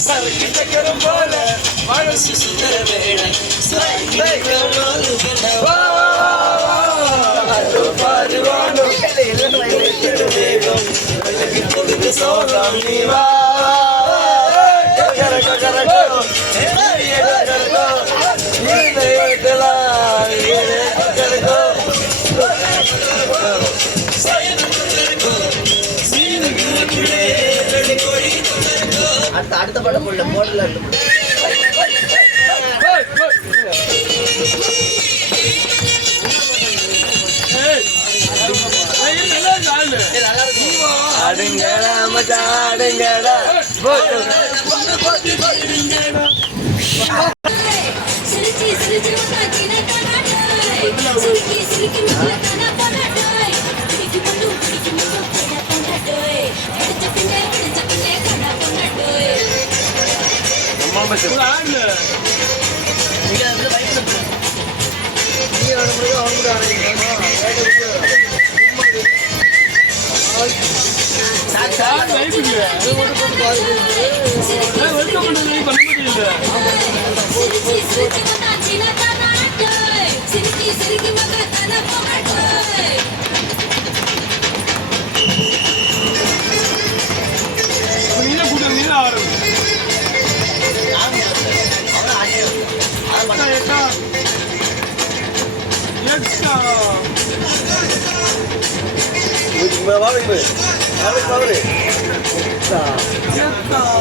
சரக்கிட்டக்கரும் போல மனசு சுந்தர வேளை பாருவானும் பொழுது சோழம் நீவா அடுத்த படம் போடல போடல ஆடுங்கடா மச்சான் ஆடுங்கடா சிரிச்சி சிரிச்சி வந்தாச்சின கனாடோய் சிரிச்சி சிரிச்சி வந்தாச்சின கனாடோய் சிரிச்சி பண்ணு சிரிச்சி பண்ணு கனாடோய் எடுத்த பின்னே கனாடோய் அம்மா மச்சான் ஆடு நீங்க அந்த பைக்ல நீங்க அவனுக்கு சார் லைஃப்ல அது ஒரு கொஞ்சம் பாருங்க நான் வெல்கம் பண்ணி பண்ண முடியல சிரிச்சி சிரிச்சி வந்தாச்சின கனாடோய் சிரிச்சி சிரிச்சி வந்தாச்சின கனாடோய் நீங்க கூட நீங்க ஆடுங்க வாங்க